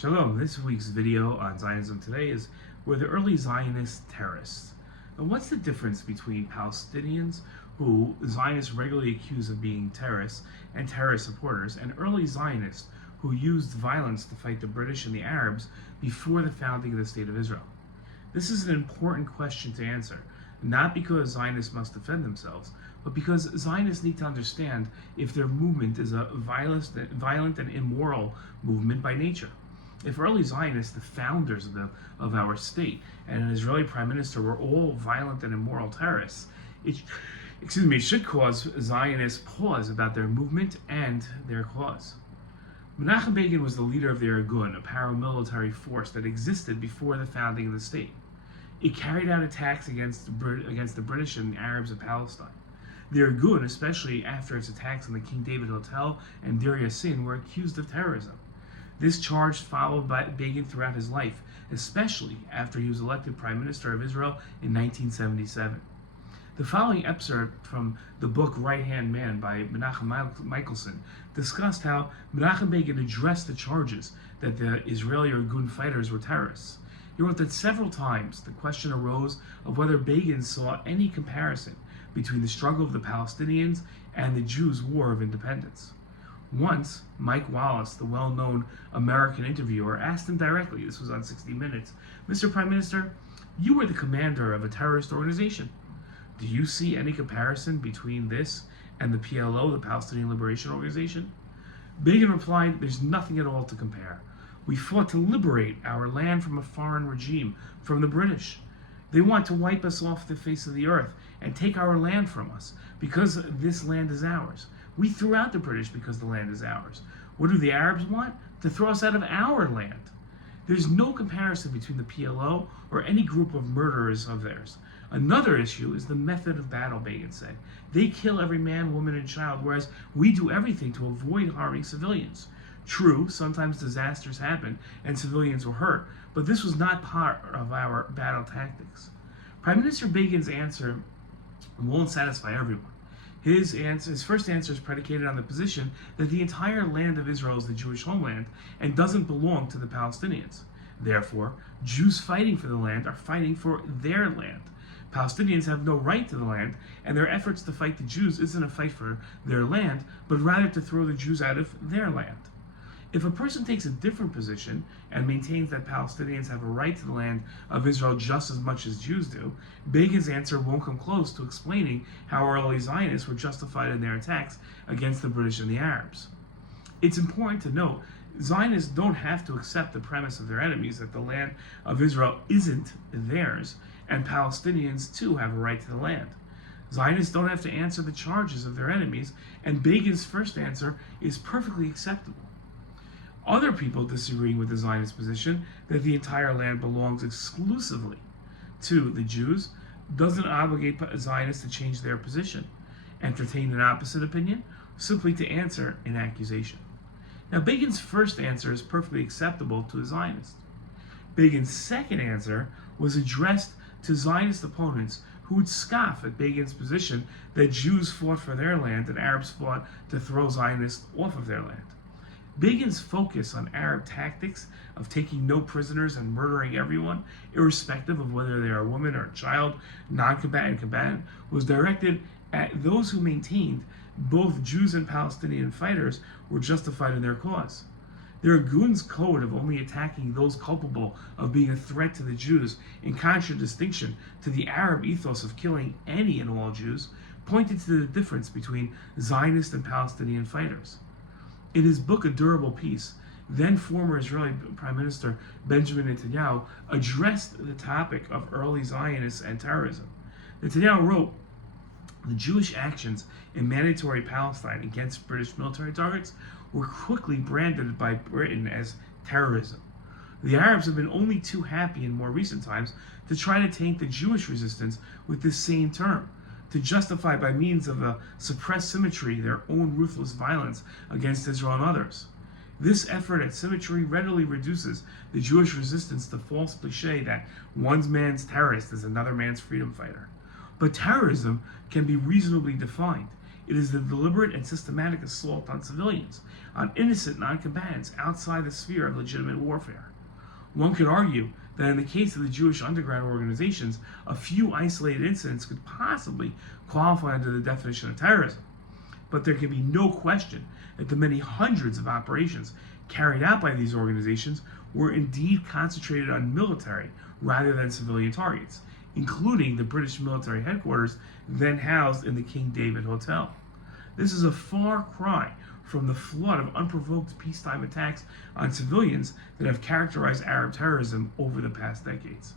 Shalom. This week's video on Zionism Today is where the early Zionist terrorists. Now, what's the difference between Palestinians, who Zionists regularly accuse of being terrorists and terrorist supporters, and early Zionists who used violence to fight the British and the Arabs before the founding of the State of Israel? This is an important question to answer, not because Zionists must defend themselves, but because Zionists need to understand if their movement is a violent and immoral movement by nature. If early Zionists, the founders of our state, and an Israeli prime minister were all violent and immoral terrorists, it should cause Zionists pause about their movement and their cause. Menachem Begin was the leader of the Irgun, a paramilitary force that existed before the founding of the state. It carried out attacks against the British and the Arabs of Palestine. The Irgun, especially after its attacks on the King David Hotel and Deir Yassin, were accused of terrorism. This charge followed by Begin throughout his life, especially after he was elected Prime Minister of Israel in 1977. The following excerpt from the book Right Hand Man by Menachem Michelson discussed how Menachem Begin addressed the charges that the Israeli Irgun fighters were terrorists. He wrote that several times the question arose of whether Begin saw any comparison between the struggle of the Palestinians and the Jews' war of independence. Once, Mike Wallace, the well-known American interviewer, asked him directly, this was on 60 Minutes, "Mr. Prime Minister, you were the commander of a terrorist organization. Do you see any comparison between this and the PLO, the Palestinian Liberation Organization?" Begin replied, "There's nothing at all to compare. We fought to liberate our land from a foreign regime, from the British. They want to wipe us off the face of the earth and take our land from us because this land is ours. We threw out the British because the land is ours. What do the Arabs want? To throw us out of our land. There's no comparison between the PLO or any group of murderers of theirs. Another issue is the method of battle," Begin said. "They kill every man, woman, and child, whereas we do everything to avoid harming civilians. True, sometimes disasters happen and civilians were hurt, but this was not part of our battle tactics." Prime Minister Begin's answer won't satisfy everyone. His first answer is predicated on the position that the entire land of Israel is the Jewish homeland and doesn't belong to the Palestinians. Therefore, Jews fighting for the land are fighting for their land. Palestinians have no right to the land, and their efforts to fight the Jews isn't a fight for their land, but rather to throw the Jews out of their land. If a person takes a different position and maintains that Palestinians have a right to the land of Israel just as much as Jews do, Begin's answer won't come close to explaining how early Zionists were justified in their attacks against the British and the Arabs. It's important to note, Zionists don't have to accept the premise of their enemies that the land of Israel isn't theirs, and Palestinians too have a right to the land. Zionists don't have to answer the charges of their enemies, and Begin's first answer is perfectly acceptable. Other people disagreeing with the Zionist position that the entire land belongs exclusively to the Jews doesn't obligate Zionists to change their position, entertain an opposite opinion, simply to answer an accusation. Now, Begin's first answer is perfectly acceptable to a Zionist. Begin's second answer was addressed to Zionist opponents who would scoff at Begin's position that Jews fought for their land and Arabs fought to throw Zionists off of their land. Begin's focus on Arab tactics of taking no prisoners and murdering everyone, irrespective of whether they are a woman or a child, non-combatant, combatant, was directed at those who maintained both Jews and Palestinian fighters were justified in their cause. The Irgun's code of only attacking those culpable of being a threat to the Jews, in contradistinction to the Arab ethos of killing any and all Jews, pointed to the difference between Zionist and Palestinian fighters. In his book A Durable Peace, then former Israeli Prime Minister Benjamin Netanyahu addressed the topic of early Zionists and terrorism. Netanyahu wrote, "The Jewish actions in mandatory Palestine against British military targets were quickly branded by Britain as terrorism. The Arabs have been only too happy in more recent times to try to taint the Jewish resistance with this same term, to justify by means of a suppressed symmetry their own ruthless violence against Israel and others. This effort at symmetry readily reduces the Jewish resistance to false cliché that one man's terrorist is another man's freedom fighter. But terrorism can be reasonably defined. It is the deliberate and systematic assault on civilians, on innocent non-combatants outside the sphere of legitimate warfare. One could argue that in the case of the Jewish underground organizations, a few isolated incidents could possibly qualify under the definition of terrorism. But there can be no question that the many hundreds of operations carried out by these organizations were indeed concentrated on military rather than civilian targets, including the British military headquarters then housed in the King David Hotel. This is a far cry from the flood of unprovoked peacetime attacks on civilians that have characterized Arab terrorism over the past decades.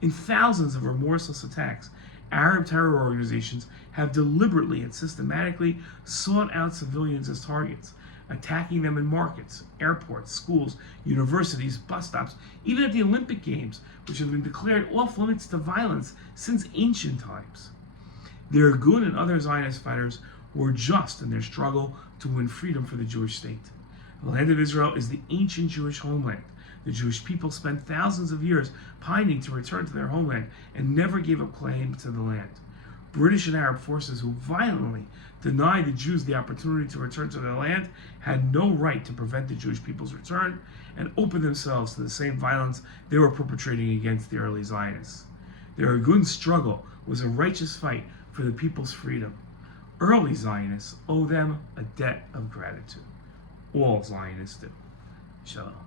In thousands of remorseless attacks, Arab terror organizations have deliberately and systematically sought out civilians as targets, attacking them in markets, airports, schools, universities, bus stops, even at the Olympic Games, which have been declared off limits to violence since ancient times. The Irgun and other Zionist fighters were just in their struggle to win freedom for the Jewish state. The land of Israel is the ancient Jewish homeland. The Jewish people spent thousands of years pining to return to their homeland and never gave up claim to the land. British and Arab forces who violently denied the Jews the opportunity to return to their land had no right to prevent the Jewish people's return and open themselves to the same violence they were perpetrating against the early Zionists. Their Irgun struggle was a righteous fight for the people's freedom. Early Zionists owe them a debt of gratitude. All Zionists do. Shalom.